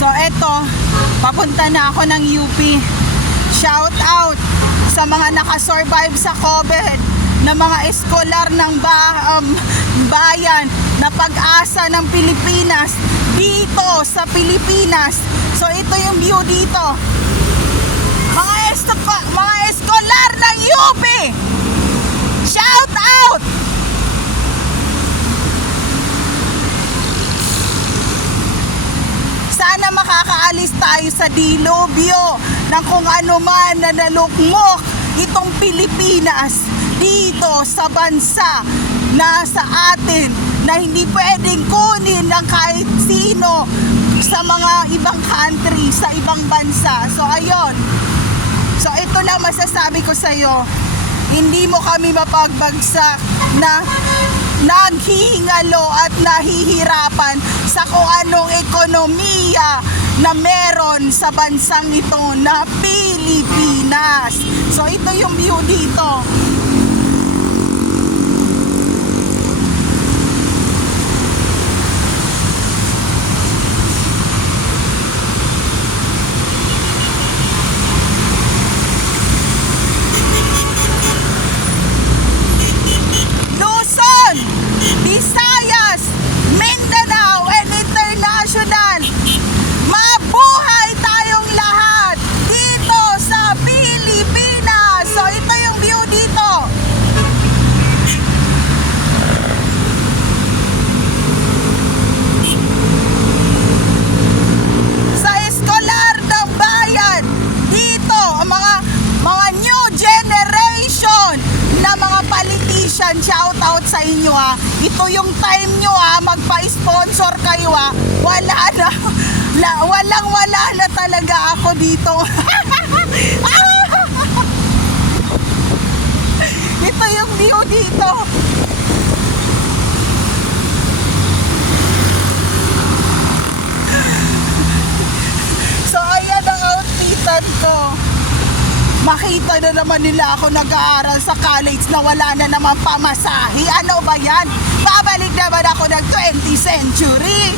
So eto, papunta na ako ng UP. Shout out sa mga nakasurvive sa COVID, na mga eskolar ng bayan na pag-asa ng Pilipinas dito sa Pilipinas. So ito yung view dito. Mga eskolar ng UP. Shout out! Sana makakaalis tayo sa dilubyo ng kung ano man na nalukmok itong Pilipinas dito sa bansa na sa atin, na hindi pwedeng kunin ng kahit sino sa mga ibang country, sa ibang bansa. So ayun. So ito lang masasabi ko sa iyo. Hindi mo kami mapagbagsak na naghihingalo at nahihirapan sa kung anong ekonomiya na meron sa bansang ito na Pilipinas. So ito yung view dito. Visayas, Mindanao, and International. Mabuhay tayong lahat dito sa Pilipinas. So ito yung view dito. Sa eskolar ng bayan dito, ang mga new generation na mga politician, shout out sa inyo ha. Ito yung time nyo ha, magpa-sponsor kayo ha. Wala na talaga ako dito. Ito yung view dito. So ayan ang outfitan ko. Makita na naman nila ako nag-aaral sa college na wala na naman pamasahe. Ano ba yan? Babalik naman ako ng 20th century.